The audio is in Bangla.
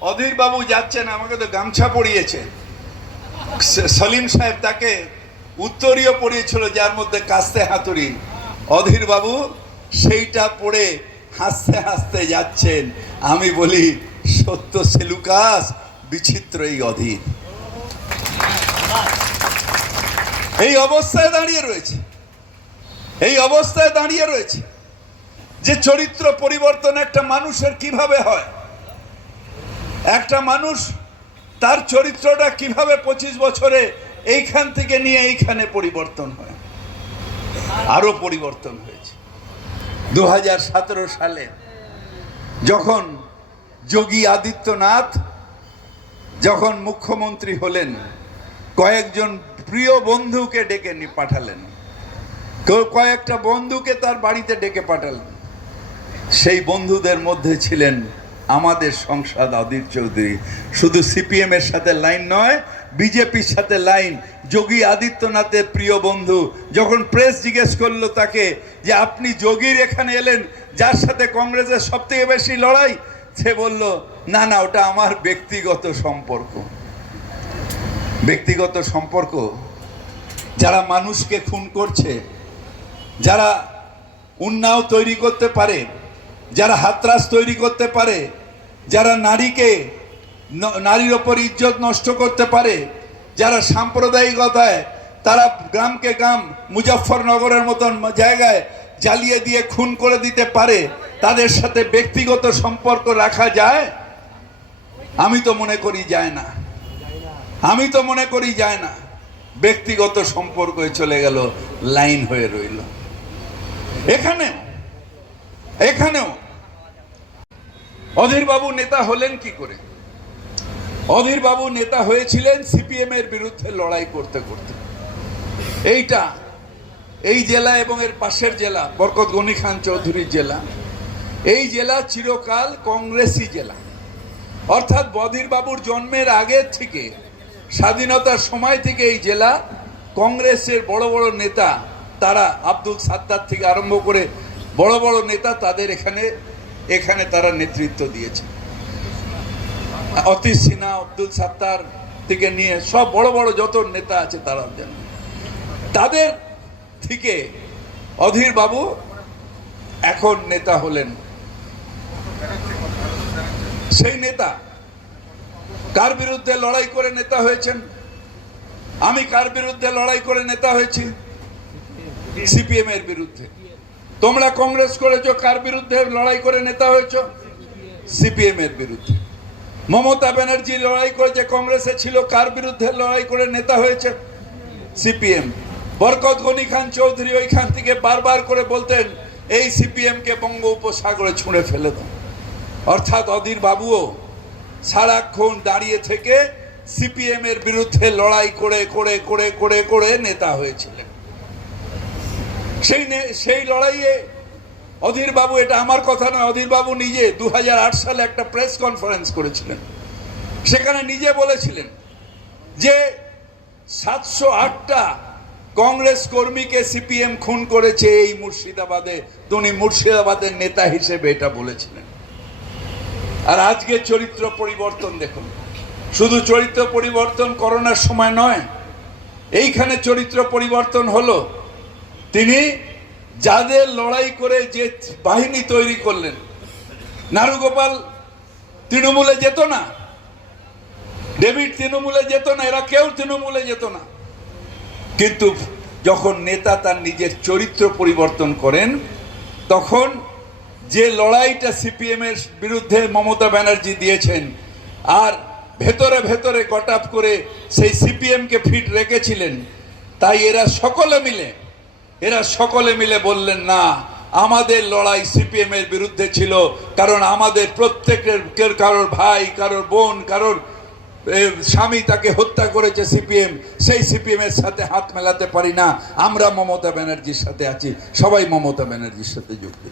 অধীর বাবু যাচ্ছেন, আমাকে তো গামছা পরিয়েছে স- সলিম সাহেব তাকে উত্তরীয় পরিয়েছিল, যার মধ্যে কাস্তে হাতুড়ি। অধীর বাবু সেইটা পড়ে হাসতে হাসতে যাচ্ছেন। আমি বলি, সত্য সেলুকাস বিচিত্র এই অধীর। এই অবস্থায় দাঁড়িয়ে রয়েছে। এই অবস্থায় দাঁড়িয়ে রয়েছে যে চরিত্র পরিবর্তন একটা মানুষের কীভাবে হয়? একটা মানুষ তার চরিত্রটা কীভাবে পঁচিশ বছরে এইখান থেকে নিয়ে এইখানে পরিবর্তন হয়? আরও পরিবর্তন হয়েছে। দু হাজার সতেরো সালে যখন যোগী আদিত্যনাথ যখন মুখ্যমন্ত্রী হলেন, কয়েকজন প্রিয় বন্ধুকে ডেকে পাঠালেন। কেউ কয়েকটা বন্ধুকে তার বাড়িতে ডেকে পাঠালেন। সেই বন্ধুদের মধ্যে ছিলেন আমাদের সংসদ অধীর চৌধুরী। শুধু সিপিএম এর সাথে লাইন নয়, বিজেপির সাথে লাইন। যোগী আদিত্যনাথের প্রিয় বন্ধু, যখন প্রেস জিজ্ঞেস করল তাকে যে আপনি যোগীর এখানে এলেন, যার সাথে কংগ্রেসের সব থেকে বেশি লড়াই? সে বলল, না না, ওটা আমার ব্যক্তিগত সম্পর্ক। ব্যক্তিগত সম্পর্ক? যারা মানুষকে খুন করছে, যারা উন্নাও তৈরি করতে পারে, যারা হাতরাস তৈরি করতে পারে যারা নারীকে নারীর ওপর ইজ্জত নষ্ট করতে পারে, যারা সাম্প্রদায়িকতায় তারা গ্রামকে গ্রাম মুজফ্ফরনগরের মতন জায়গায় জ্বালিয়ে দিয়ে খুন করে দিতে পারে, তাদের সাথে ব্যক্তিগত সম্পর্ক রাখা যায়? আমি তো মনে করি যায় না। আমি তো মনে করি যায় না। ব্যক্তিগত সম্পর্ক চলে গেল, লাইন হয়ে রইল। এখানেও এখানেও অধীর বাবু নেতা হলেন কি করে? অধীর বাবু নেতা হয়েছিলেন সিপিএম এর বিরুদ্ধে লড়াই করতে করতে। এইটা এই জেলা এবং এর পাশের জেলা, বরকত গনি খান চৌধুরীর জেলা, এই জেলা চিরকাল কংগ্রেসি জেলা। অর্থাৎ বধির বাবুর জন্মের আগের থেকে, স্বাধীনতার সময় থেকে এই জেলা কংগ্রেসের বড় বড় নেতা, তারা আব্দুল সাত্তার থেকে আরম্ভ করে বড় বড় নেতা তাদের এখানে এখানে তারা নেতৃত্ব দিয়েছে। অতীশ সিনহা, আব্দুল সাত্তার থেকে নিয়ে সব বড় বড় যত নেতা আছে তারা জানে। তাদের থেকে অধীর বাবু এখন নেতা হলেন। সেই নেতা কার বিরুদ্ধে লড়াই করে নেতা হয়েছেন? আমি কার বিরুদ্ধে লড়াই করে নেতা হয়েছি? সিপিএম এর বিরুদ্ধে। তোমরা কংগ্রেস করেছ, কার বিরুদ্ধে লড়াই করে নেতা হয়েছ? সিপিএম এর বিরুদ্ধে। মমতা ব্যানার্জি লড়াই করেছে, কংগ্রেসে ছিল, কার বিরুদ্ধে লড়াই করে নেতা হয়েছে? সিপিএম। বরকত গনি খান চৌধুরী ওইখান থেকে বারবার করে বলতেন, এই সিপিএম কে বঙ্গ উপসাগরে ছুঁড়ে ফেলে দাও। অর্থাৎ অধীর বাবুও সারাক্ষণ দাঁড়িয়ে থেকে সিপিএম এর বিরুদ্ধে লড়াই করে করে করে করে করে নেতা হয়েছিলেন। সেই সেই লড়াইয়ে অধীর বাবু এটা আমার কথা নয় অধীর বাবু নিজে দু হাজার আট সালে একটা প্রেস কনফারেন্স করেছিলেন। সেখানে নিজে বলেছিলেন যে সাতশো আটটা কংগ্রেস কর্মীকে সিপিএম খুন করেছে এই মুর্শিদাবাদে, তো উনি মুর্শিদাবাদের নেতা হিসেবে এটা বলেছিলেন। আর আজকে চরিত্র পরিবর্তন দেখুন। শুধু চরিত্র পরিবর্তন করোনার সময় নয়, এইখানে চরিত্র পরিবর্তন হলো তিনি যাদের লড়াই করে যে বাহিনী তৈরি করলেন, নারুগোপাল তৃণমূলে যেত না, ডেভিড তৃণমূলে যেত না, এরা কেউ তৃণমূলে যেত না। কিন্তু যখন নেতা তার নিজের চরিত্র পরিবর্তন করেন, তখন যে লড়াইটা সিপিএম এর বিরুদ্ধে মমতা ব্যানার্জি দিয়েছেন, আর ভেতরে ভেতরে কট করে সেই সিপিএম কে ফিট রেখেছিলেন, তাই এরা সকলে মিলে এরা সকলে মিলে বললেন, না, আমাদের লড়াই সিপিএম এর বিরুদ্ধে ছিল, কারণ আমাদের প্রত্যেকের কারোর ভাই, কারোর বোন, কারোর স্বামী তাকে হত্যা করেছে সিপিএম, সেই সিপিএম এর সাথে হাত মেলাতে পারি না। আমরা মমতা ব্যানার্জির সাথে আছি, সবাই মমতা ব্যানার্জির সাথে যুক্ত।